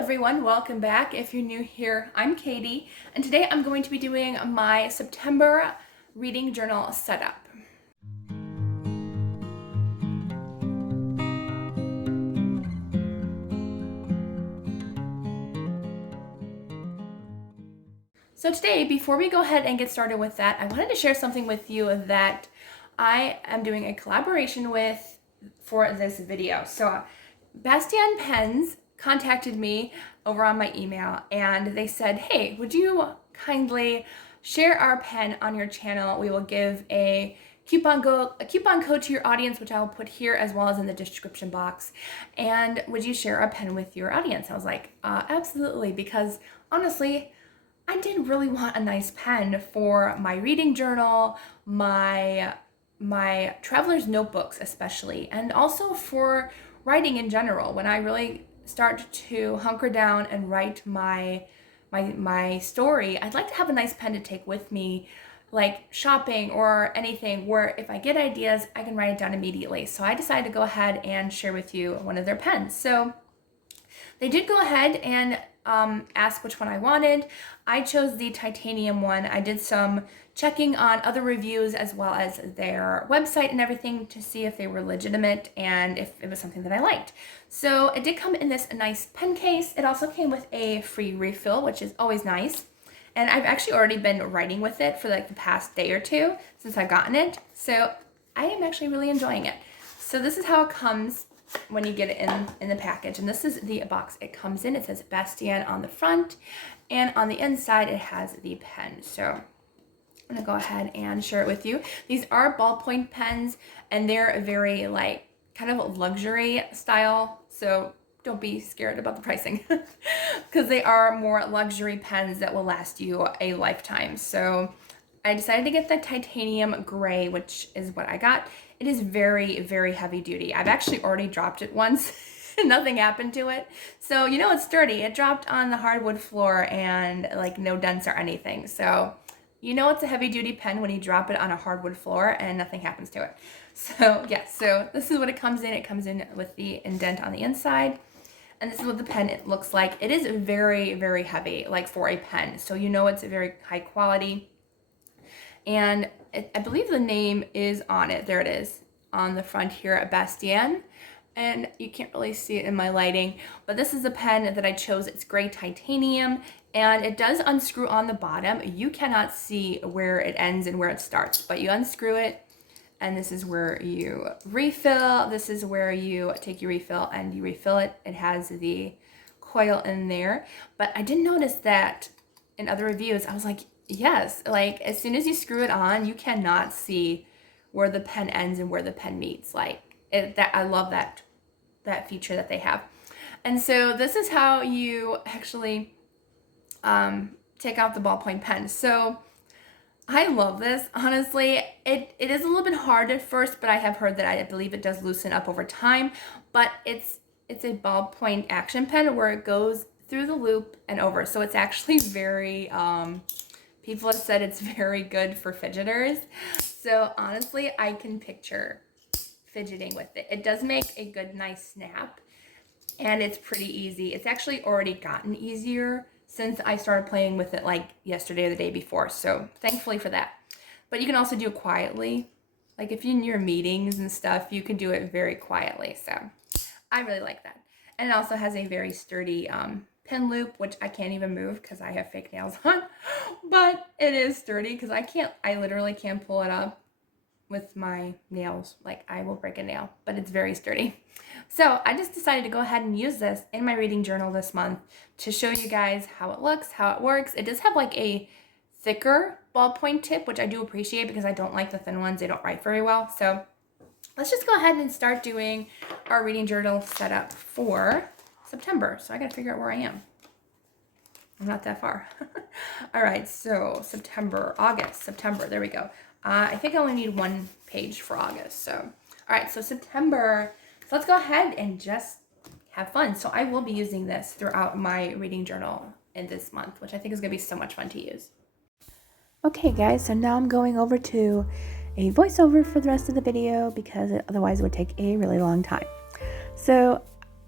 everyone, welcome back. If you're new here, I'm Katie, and today I'm going to be doing my September reading journal setup. So today, before we go ahead and get started with that, I wanted to share something with you that I am doing a collaboration with for this video. So Bastion pens contacted me over on my email and they said, hey, would you kindly share our pen on your channel? We will give a coupon code to your audience, which I'll put here as well as in the description box. And would you share a pen with your audience? I was like, absolutely, because honestly, I did really want a nice pen for my reading journal, my traveler's notebooks especially, and also for writing in general. When I really start to hunker down and write my story, I'd like to have a nice pen to take with me, like shopping or anything, where if I get ideas, I can write it down immediately. So I decided to go ahead and share with you one of their pens. So they did go ahead and ask which one I wanted. I chose the titanium one. I did some checking on other reviews as well as their website and everything to see if they were legitimate and if it was something that I liked. So it did come in this nice pen case. It also came with a free refill, which is always nice. And I've actually already been writing with it for like the past day or two since I've gotten it. So I am actually really enjoying it. So this is how it comes when you get it in the package, and this is the box it comes in. It says Bastion on the front, and on the inside it has the pen. So I'm gonna go ahead and share it with you. These are ballpoint pens, and they're very like kind of luxury style, so don't be scared about the pricing because they are more luxury pens that will last you a lifetime. So I decided to get the titanium gray, which is what I got. It is very, very heavy duty. I've actually already dropped it once. Nothing happened to it. So you know it's sturdy. It dropped on the hardwood floor and like no dents or anything. So you know it's a heavy duty pen when you drop it on a hardwood floor and nothing happens to it. So yeah, so this is what it comes in. It comes in with the indent on the inside. And this is what the pen it looks like. It is very, very heavy, like for a pen. So you know it's a very high quality. And I believe the name is on it. There it is on the front here at Bastion. And you can't really see it in my lighting, but this is the pen that I chose. It's gray titanium, and it does unscrew on the bottom. You cannot see where it ends and where it starts, but you unscrew it, and this is where you refill. This is where you take your refill and you refill it. It has the coil in there, but I did notice that in other reviews, I was like, yes, like as soon as you screw it on, you cannot see where the pen ends and where the pen meets. Like that, I love that feature that they have. And so this is how you actually take out the ballpoint pen. So I love this. Honestly, it is a little bit hard at first, but I have heard that I believe it does loosen up over time. But it's a ballpoint action pen where it goes through the loop and over. So it's actually very people have said it's very good for fidgeters. So honestly, I can picture fidgeting with it. It does make a good, nice snap, and it's pretty easy. It's actually already gotten easier since I started playing with it like yesterday or the day before. So thankfully for that. But you can also do it quietly. Like if you're in your meetings and stuff, you can do it very quietly. So I really like that. And it also has a very sturdy pen loop, which I can't even move because I have fake nails on, but it is sturdy because I literally can't pull it up with my nails. Like I will break a nail, but it's very sturdy. So I just decided to go ahead and use this in my reading journal this month to show you guys how it looks, how it works. It does have like a thicker ballpoint tip, which I do appreciate because I don't like the thin ones. They don't write very well. So let's just go ahead and start doing our reading journal setup for September. So I gotta figure out where I am. I'm not that far. All right, so September, there we go. I think I only need one page for August. So, all right, so September. So let's go ahead and just have fun. So I will be using this throughout my reading journal in this month, which I think is gonna be so much fun to use. Okay guys, so now I'm going over to a voiceover for the rest of the video because otherwise it would take a really long time. So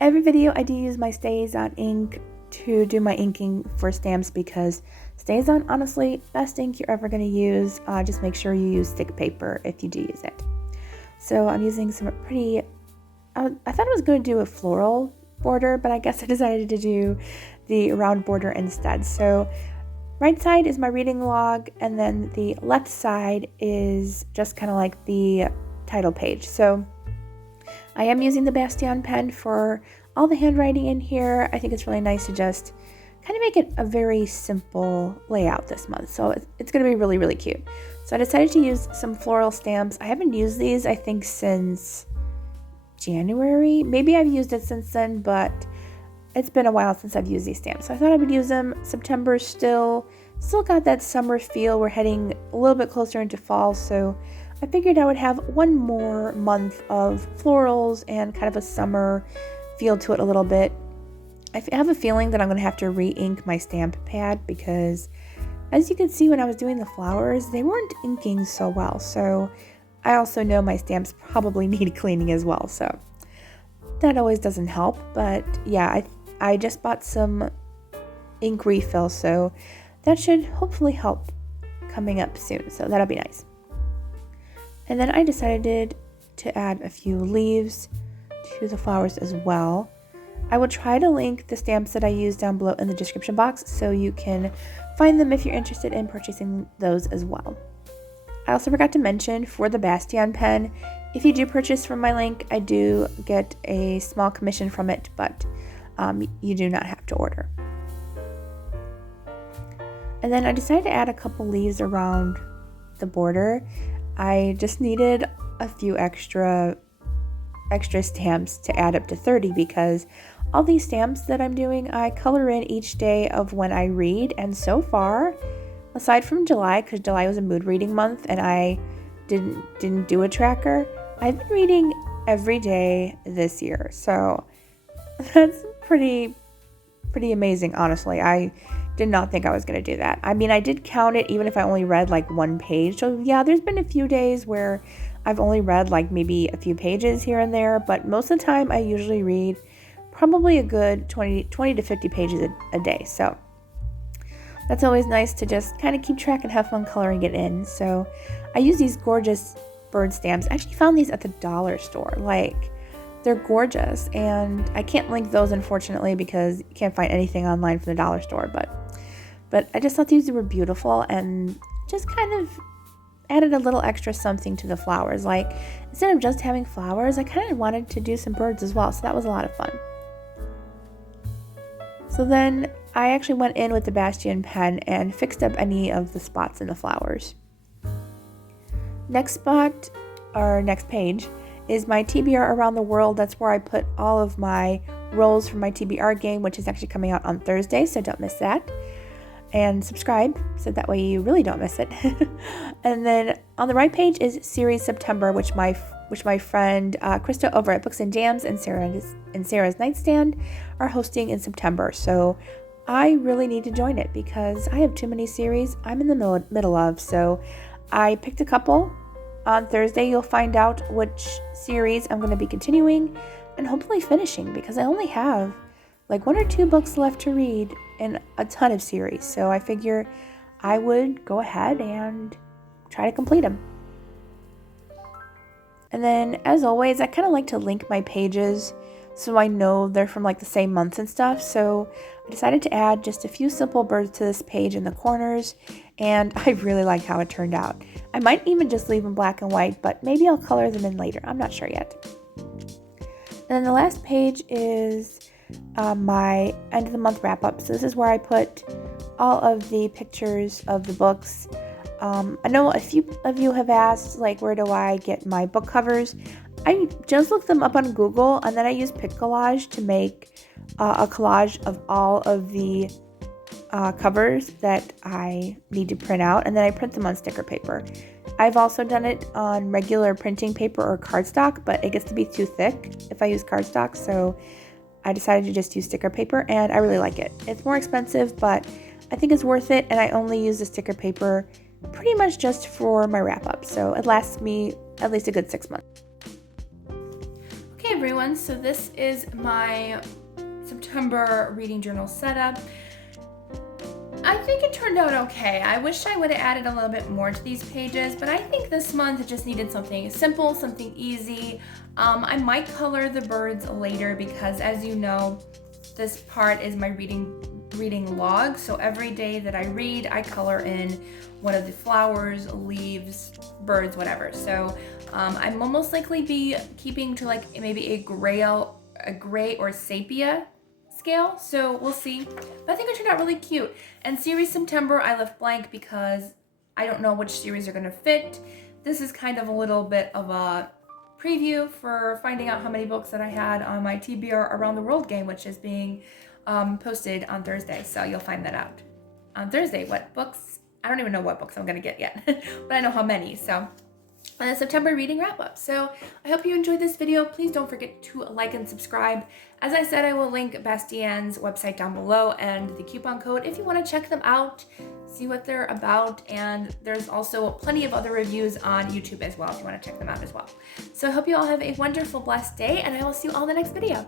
every video I do use my Stazon Ink to do my inking for stamps because Stazon, honestly, best ink you're ever going to use. Just make sure you use thick paper if you do use it. So I'm using some pretty, I thought I was going to do a floral border, but I guess I decided to do the round border instead. So right side is my reading log, and then the left side is just kind of like the title page. So I am using the Bastion pen for all the handwriting in here. I think it's really nice to just kind of make it a very simple layout this month. So it's going to be really, really cute. So I decided to use some floral stamps. I haven't used these, I think, since January. Maybe I've used it since then, but it's been a while since I've used these stamps. So I thought I would use them. September still got that summer feel. We're heading a little bit closer into fall, so I figured I would have one more month of florals and kind of a summer feel to it a little bit. I have a feeling that I'm going to have to re-ink my stamp pad because, as you can see, when I was doing the flowers, they weren't inking so well. So I also know my stamps probably need cleaning as well. So that always doesn't help. But yeah, I just bought some ink refill, so that should hopefully help coming up soon. So that'll be nice. And then I decided to add a few leaves to the flowers as well. I will try to link the stamps that I use down below in the description box so you can find them if you're interested in purchasing those as well. I also forgot to mention for the Bastion pen, if you do purchase from my link, I do get a small commission from it, but you do not have to order. And then I decided to add a couple leaves around the border. I just needed a few extra stamps to add up to 30 because all these stamps that I'm doing, I color in each day of when I read, and so far, aside from July, because July was a mood reading month and I didn't do a tracker, I've been reading every day this year. So that's pretty amazing, honestly. I did not think I was going to do that. I mean, I did count it even if I only read like one page. So yeah, there's been a few days where I've only read like maybe a few pages here and there, but most of the time I usually read probably a good 20 to 50 pages a day. So that's always nice to just kind of keep track and have fun coloring it in. So I use these gorgeous bird stamps. I actually found these at the dollar store. Like, they're gorgeous, and I can't link those unfortunately because you can't find anything online from the dollar store, but I just thought these were beautiful and just kind of added a little extra something to the flowers. Like, instead of just having flowers, I kind of wanted to do some birds as well, so that was a lot of fun. So then I actually went in with the Bastion pen and fixed up any of the spots in the flowers. Next spot, or next page, is my TBR Around the World. That's where I put all of my rolls from my TBR game, which is actually coming out on Thursday, so don't miss that. And subscribe, so that way you really don't miss it. And then on the right page is Series September, which my friend Krista over at Books and Jams and Sarah's Nightstand are hosting in September. So I really need to join it because I have too many series I'm in the middle of. So I picked a couple. On Thursday, you'll find out which series I'm going to be continuing and hopefully finishing because I only have like 1 or 2 books left to read in a ton of series. So I figure I would go ahead and try to complete them. And then, as always, I kind of like to link my pages so I know they're from like the same months and stuff. So I decided to add just a few simple birds to this page in the corners, and I really like how it turned out. I might even just leave them black and white, but maybe I'll color them in later. I'm not sure yet. And then the last page is my end of the month wrap up. So this is where I put all of the pictures of the books. I know a few of you have asked, like, where do I get my book covers? I just looked them up on Google, and then I use Piccollage to make a collage of all of the covers that I need to print out, and then I print them on sticker paper. I've also done it on regular printing paper or cardstock, but it gets to be too thick if I use cardstock, so I decided to just use sticker paper, and I really like it. It's more expensive, but I think it's worth it, and I only use the sticker paper pretty much just for my wrap-up, so it lasts me at least a good 6 months. Okay everyone, so this is my September reading journal setup. I think it turned out okay. I wish I would have added a little bit more to these pages, but I think this month it just needed something simple, something easy. I might color the birds later because, as you know, this part is my reading log. So every day that I read, I color in one of the flowers, leaves, birds, whatever. So I'm will most likely be keeping to like maybe a gray or sepia scale, so we'll see. But I think it turned out really cute. And series September I left blank because I don't know which series are going to fit. This is kind of a little bit of a preview for finding out how many books that I had on my TBR Around the World game, which is being posted on Thursday. So you'll find that out on Thursday. What books? I don't even know what books I'm going to get yet, but I know how many. So September reading wrap up. So I hope you enjoyed this video. Please don't forget to like and subscribe. As I said, I will link Bastion's website down below and the coupon code if you want to check them out, see what they're about. And there's also plenty of other reviews on YouTube as well if you want to check them out as well. So I hope you all have a wonderful, blessed day, and I will see you all in the next video.